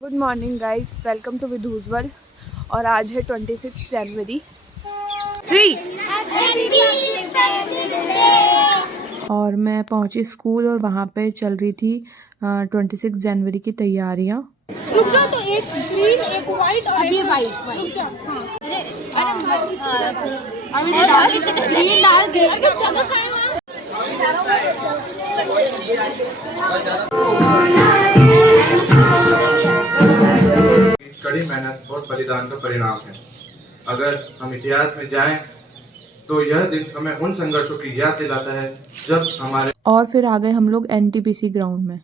Good morning guys, welcome to Vidhuz world. और आज है 26 जनवरी 3 और मैं पहुंची स्कूल और वहाँ पे चल रही थी 26 जनवरी की तैयारियाँ। रुक जाओ तो एक ग्रीन एक व्हाइट और एक व्हाइट रुक जाओ। अभी ग्रीन डाल दे। कड़ी मेहनत और बलिदान का परिणाम है। अगर हम इतिहास में जाएं तो यह दिन हमें उन संघर्षों की याद दिलाता है जब हमारे और फिर आ गए हम लोग एनटीपीसी ग्राउंड में।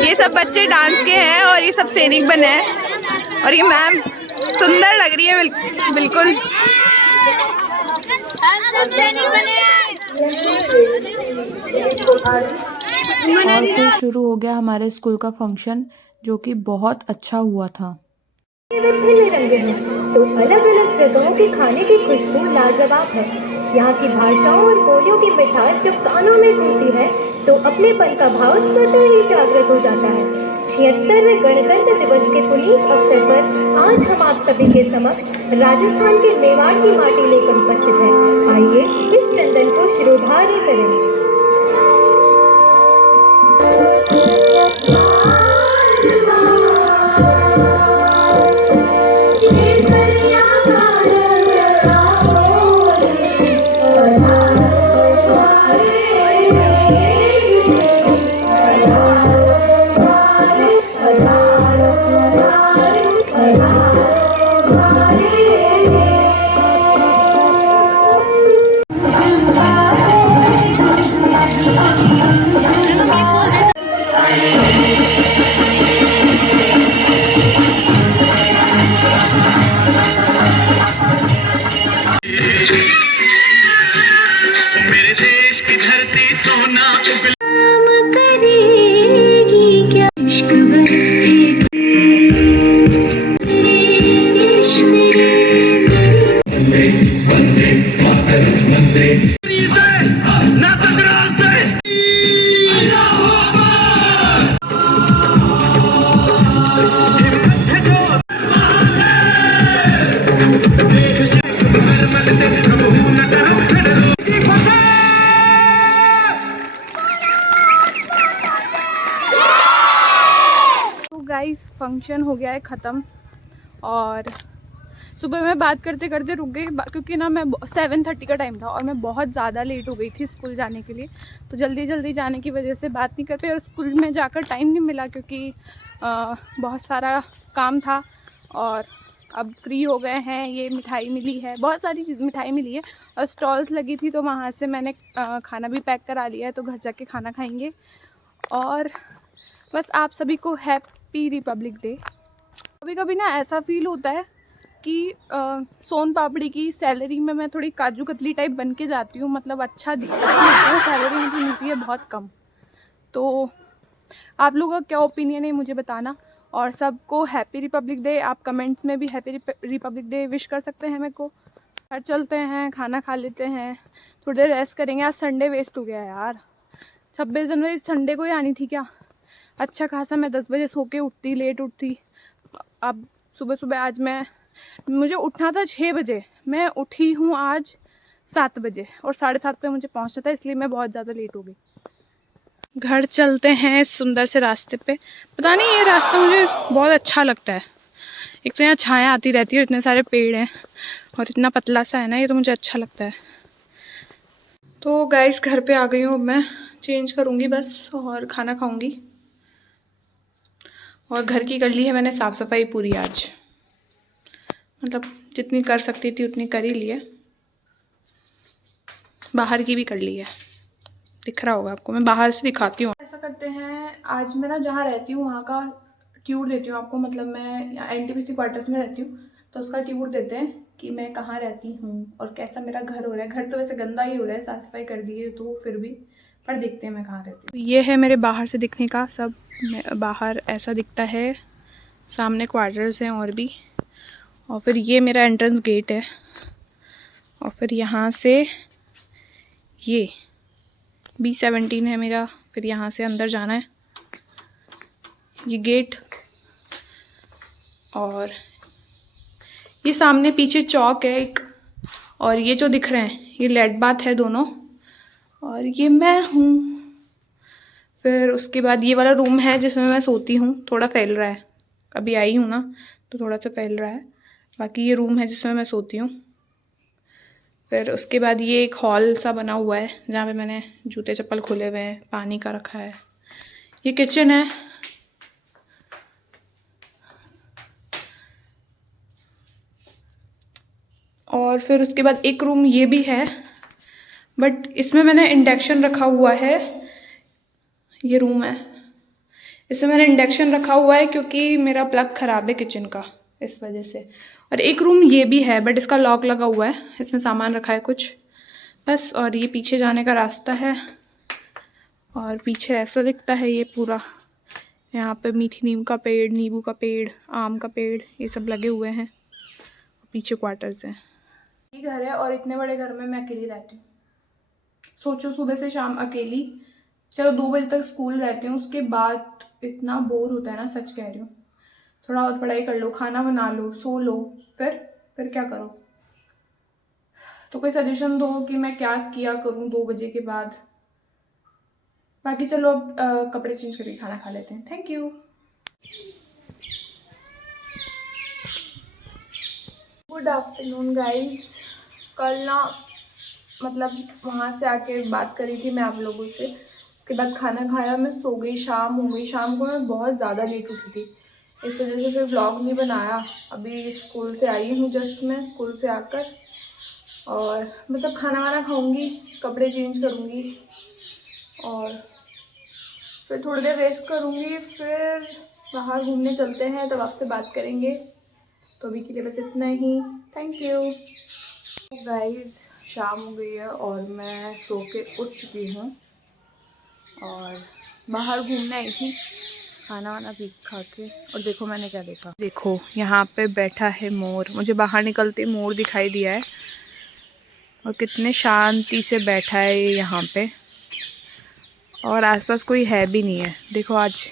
ये सब बच्चे डांस के हैं और ये सब सैनिक बने हैं और ये मैम सुंदर लग रही है बिल्कुल। और फिर शुरू हो गया हमारे स्कूल का फंक्शन, जो कि बहुत अच्छा हुआ था। भिन्न रंगे हैं तो अलग अलग जगहों के खाने की खुशबू लाजवाब है। यहाँ की भाषाओं और बोलियों की मिठास जब कानों में घुलती है तो अपनेपन का भाव स्वतः ही जागृत हो जाता है। 76वें गणतंत्र दिवस के पुनीत अवसर पर आज हम आप सभी के समक्ष राजस्थान के मेवाड़ की माटी लेकर उपस्थित हैं। आइए इस चंदन को शिरोधार्य करें। गाइस फंक्शन हो गया है ख़त्म और सुबह मैं बात करते करते रुक गई क्योंकि ना मैं 7:30 का टाइम था और मैं बहुत ज़्यादा लेट हो गई थी स्कूल जाने के लिए। तो जल्दी जल्दी जाने की वजह से बात नहीं कर पाई और स्कूल में जाकर टाइम नहीं मिला क्योंकि बहुत सारा काम था। और अब फ्री हो गए हैं। ये मिठाई मिली है, बहुत सारी चीज़ मिठाई मिली है और स्टॉल्स लगी थी तो वहाँ से मैंने खाना भी पैक करा लिया है, तो घर जाके खाना खाएंगे। और बस आप सभी को हैप्पी रिपब्लिक डे। कभी कभी ना ऐसा फील होता है कि सोन पापड़ी की सैलरी में मैं थोड़ी काजू कतली टाइप बन के जाती हूँ, मतलब अच्छा दिखता है, सैलरी मुझे मिलती है बहुत कम। तो आप लोगों का क्या ओपिनियन है मुझे बताना। और सबको हैप्पी रिपब्लिक डे। आप कमेंट्स में भी हैप्पी रिपब्लिक डे विश कर सकते हैं मेरे को। घर चलते हैं, खाना खा लेते हैं, थोड़ी देर रेस्ट करेंगे। आज संडे वेस्ट हो गया यार। 26 जनवरी संडे को ही आनी थी क्या। अच्छा खासा मैं 10 बजे सो के उठती, लेट उठती। अब सुबह सुबह आज मुझे उठना था 6 बजे, मैं उठी हूँ आज 7 बजे और 7:30 पे मुझे पहुँचना था, इसलिए मैं बहुत ज़्यादा लेट हो गई। घर चलते हैं सुंदर से रास्ते पे। पता नहीं ये रास्ता मुझे बहुत अच्छा लगता है। एक तो यहाँ छाया आती रहती है और इतने सारे पेड़ हैं और इतना पतला सा है ना, ये तो मुझे अच्छा लगता है। तो गाइस घर पे आ गई हूँ। मैं चेंज करूँगी बस और खाना खाऊँगी। और घर की कर ली है मैंने साफ़ सफाई पूरी आज, मतलब जितनी कर सकती थी उतनी कर ही ली है। बाहर की भी कर ली है, दिख रहा होगा आपको, मैं बाहर से दिखाती हूँ। ऐसा करते हैं, आज मैं ना जहाँ रहती हूँ वहाँ का टूर देती हूँ आपको, मतलब मैं एनटीपीसी क्वार्टर्स में रहती हूँ तो उसका टूर देते हैं कि मैं कहाँ रहती हूँ और कैसा मेरा घर हो रहा है। घर तो वैसे गंदा ही हो रहा है, साफ़ सफाई कर दी है तो फिर भी, पर देखते हैं मैं कहाँ रहती हूँ। ये है मेरे बाहर से दिखने का सब, बाहर ऐसा दिखता है, सामने क्वार्टर्स हैं और भी, और फिर ये मेरा एंट्रेंस गेट है, और फिर यहाँ से ये B17 है मेरा, फिर यहाँ से अंदर जाना है, ये गेट, और ये सामने पीछे चौक है एक, और ये जो दिख रहे हैं ये लेट बाथ है दोनों, और ये मैं हूँ। फिर उसके बाद ये वाला रूम है जिसमें मैं सोती हूँ, थोड़ा फैल रहा है, अभी आई हूँ ना तो थोड़ा सा फैल रहा है, बाकी ये रूम है जिसमें मैं सोती हूँ। फिर उसके बाद ये एक हॉल सा बना हुआ है जहाँ पे मैंने जूते चप्पल खोले हुए हैं, पानी का रखा है। ये किचन है, और फिर उसके बाद एक रूम ये भी है, बट इसमें मैंने इंडक्शन रखा हुआ है। ये रूम है, इसमें मैंने इंडक्शन रखा हुआ है क्योंकि मेरा प्लग ख़राब है किचन का, इस वजह से। और एक रूम ये भी है बट इसका लॉक लगा हुआ है, इसमें सामान रखा है कुछ बस। और ये पीछे जाने का रास्ता है, और पीछे ऐसा दिखता है ये पूरा। यहाँ पे मीठी नीम का पेड़, नींबू का पेड़, आम का पेड़, ये सब लगे हुए हैं। पीछे क्वार्टर्स हैं। ये घर है और इतने बड़े घर में मैं अकेली रहती हूँ। सोचो, सुबह से शाम अकेली, चलो 2 बजे तक स्कूल रहती हूँ, उसके बाद इतना बोर होता है ना, सच कह रही हूँ। थोड़ा बहुत पढ़ाई कर लो, खाना बना लो, सो लो, फिर क्या करो। तो कोई सजेशन दो कि मैं क्या किया करूँ 2 बजे के बाद। बाकी चलो अब कपड़े चेंज करके खाना खा लेते हैं। Thank you. Good afternoon guys. कल ना मतलब वहाँ से आके बात करी थी मैं आप लोगों से, उसके बाद खाना खाया, मैं सो गई, शाम हो गई। शाम को मैं बहुत ज़्यादा लेट उठी थी, इस वजह से फिर व्लॉग नहीं बनाया। अभी स्कूल से आई हूँ जस्ट, मैं स्कूल से आकर, और बस अब खाना वाना खाऊंगी, कपड़े चेंज करूँगी और फिर थोड़ी देर रेस्ट करूँगी, फिर बाहर घूमने चलते हैं, तब आपसे बात करेंगे। तो अभी के लिए बस इतना ही। Thank you guys. शाम हो गई है और मैं सो के उठ चुकी हूँ और बाहर घूमने आई थी, खाना वाना भी खा के। और देखो मैंने क्या देखा, देखो यहाँ पे बैठा है मोर। मुझे बाहर निकलते मोर दिखाई दिया है, और कितने शांति से बैठा है ये यहाँ पे, और आसपास कोई है भी नहीं है। देखो आज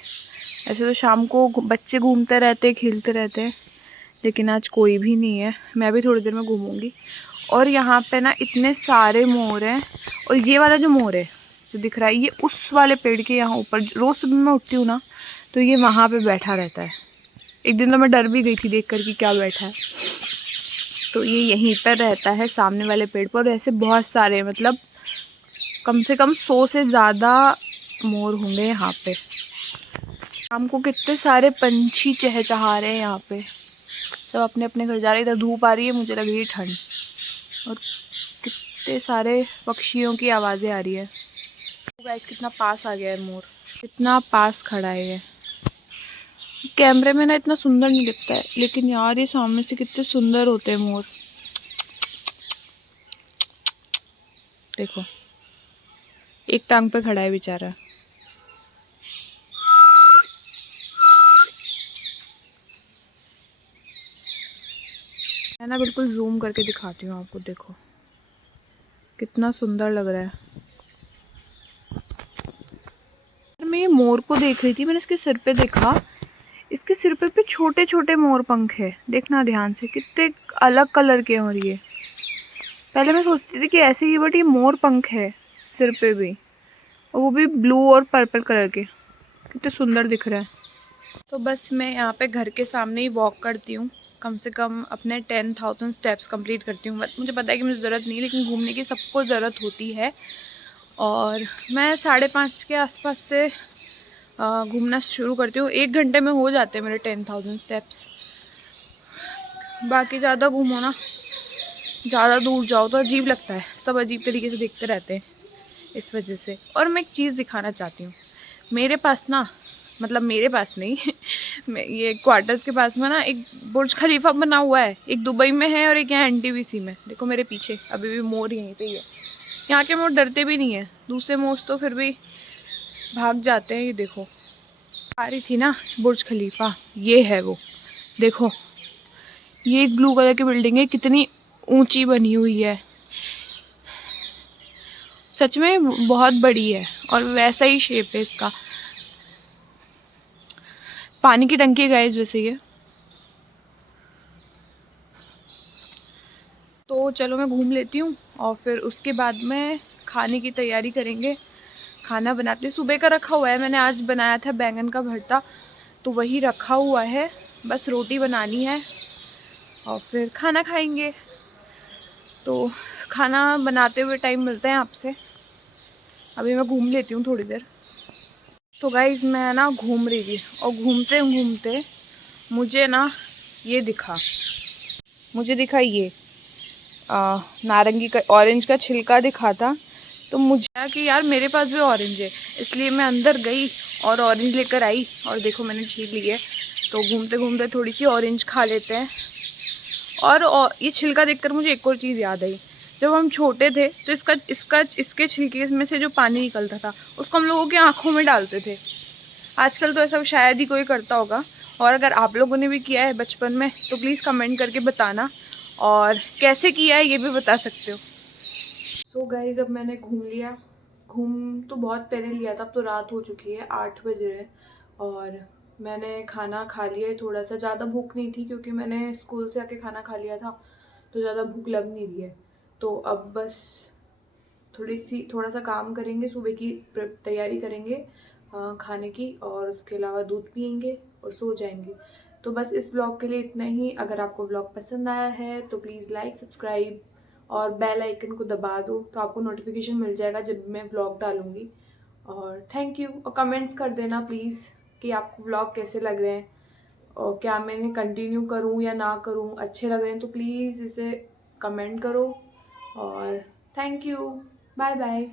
ऐसे तो शाम को बच्चे घूमते रहते, खेलते रहते हैं, लेकिन आज कोई भी नहीं है। मैं भी थोड़ी देर में घूमूंगी। और यहाँ पे ना इतने सारे मोर हैं, और ये वाला जो मोर है जो दिख रहा है, ये उस वाले पेड़ के यहाँ ऊपर, रोज़ सुबह मैं उठती हूँ ना तो ये वहाँ पे बैठा रहता है। एक दिन तो मैं डर भी गई थी देख कर कि क्या बैठा है, तो ये यहीं पर रहता है सामने वाले पेड़ पर। और ऐसे बहुत सारे, मतलब कम से कम 100 से ज़्यादा मोर होंगे यहाँ पे। शाम को कितने सारे पंछी चहचहा रहे हैं यहाँ पे, सब अपने अपने घर जा रहे हैं। इधर धूप आ रही है, मुझे लग रही है ठंड, और कितने सारे पक्षियों की आवाज़ें आ रही है। गाइस कितना पास आ गया है मोर, कितना पास खड़ा है ये। कैमरे में ना इतना सुंदर नहीं दिखता है, लेकिन यार ये सामने से कितने सुंदर होते हैं मोर। देखो एक टांग पे खड़ा है बेचारा। मैं ना बिल्कुल जूम करके दिखाती हूँ आपको, देखो कितना सुंदर लग रहा है। मैं ये मोर को देख रही थी, मैंने इसके सिर पे देखा, इसके सिर पे छोटे छोटे मोर पंख है। देखना ध्यान से, कितने अलग कलर के हैं। और ये पहले मैं सोचती थी कि ऐसे ही, बट ये मोर पंख है सिर पे भी, और वो भी ब्लू और पर्पल कलर के, कितने सुंदर दिख रहा है। तो बस मैं यहाँ पे घर के सामने ही वॉक करती हूँ, कम से कम अपने 10,000 स्टेप्स कंप्लीट करती हूँ। मुझे पता है कि मुझे ज़रूरत नहीं, लेकिन घूमने की सबको ज़रूरत होती है। और मैं 5:30 के आसपास से घूमना शुरू करती हूँ। 1 घंटे में हो जाते हैं मेरे 10,000 स्टेप्स। बाकी ज़्यादा घूमो ना, ज़्यादा दूर जाओ तो अजीब लगता है, सब अजीब तरीके से देखते रहते हैं, इस वजह से। और मैं एक चीज़ दिखाना चाहती हूँ, मेरे पास ना मतलब मेरे पास नहीं ये क्वार्टर्स के पास में ना एक बुर्ज खलीफा बना हुआ है, एक दुबई में है और एक यहाँ एनटीपीसी में। देखो मेरे पीछे अभी भी मोर यहीं पे ही है। यहाँ के मोर डरते भी नहीं है, दूसरे मोर तो फिर भी भाग जाते हैं। ये देखो आ रही थी ना बुर्ज खलीफा, ये है वो। देखो ये एक ब्लू कलर की बिल्डिंग है, कितनी ऊंची बनी हुई है, सच में बहुत बड़ी है और वैसा ही शेप है इसका। पानी की टंकी है गाइस वैसे ये। तो चलो मैं घूम लेती हूँ और फिर उसके बाद में खाने की तैयारी करेंगे। खाना बनाते हैं, सुबह का रखा हुआ है मैंने, आज बनाया था बैंगन का भरता, तो वही रखा हुआ है, बस रोटी बनानी है और फिर खाना खाएंगे। तो खाना बनाते हुए टाइम मिलता है आपसे। अभी मैं घूम लेती हूँ थोड़ी देर। तो गाइस मैं ना घूम रही थी और घूमते घूमते मुझे ना ये दिखा, ये नारंगी का ऑरेंज का छिलका दिखा था। तो मुझे लगा कि यार मेरे पास भी ऑरेंज है, इसलिए मैं अंदर गई और ऑरेंज लेकर आई और देखो मैंने छील ली है। तो घूमते घूमते थोड़ी सी ऑरेंज खा लेते हैं। और ये छिलका देखकर मुझे एक और चीज़ याद आई। जब हम छोटे थे तो इसके छिलके में से जो पानी निकलता था उसको हम लोगों की आँखों में डालते थे। आजकल तो ऐसा शायद ही कोई करता होगा, और अगर आप लोगों ने भी किया है बचपन में तो प्लीज़ कमेंट करके बताना, और कैसे किया है ये भी बता सकते हो। सो गाइज अब मैंने घूम तो बहुत पहले लिया था, अब तो रात हो चुकी है, 8 बज रहे हैं और मैंने खाना खा लिया है। थोड़ा सा ज़्यादा भूख नहीं थी क्योंकि मैंने स्कूल से आके खाना खा लिया था, तो ज़्यादा भूख लग नहीं रही है। तो अब बस थोड़ा सा काम करेंगे, सुबह की तैयारी करेंगे खाने की, और उसके अलावा दूध पियेंगे और सो जाएंगे। तो बस इस ब्लॉग के लिए इतना ही। अगर आपको ब्लॉग पसंद आया है तो प्लीज़ लाइक, सब्सक्राइब और बेल आइकन को दबा दो, तो आपको नोटिफिकेशन मिल जाएगा जब मैं ब्लॉग डालूँगी। और थैंक यू, और कमेंट्स कर देना प्लीज़ कि आपको ब्लॉग कैसे लग रहे हैं और क्या मैंने कंटिन्यू करूँ या ना करूँ। अच्छे लग रहे हैं तो प्लीज़ इसे कमेंट करो। और थैंक यू, बाय बाय।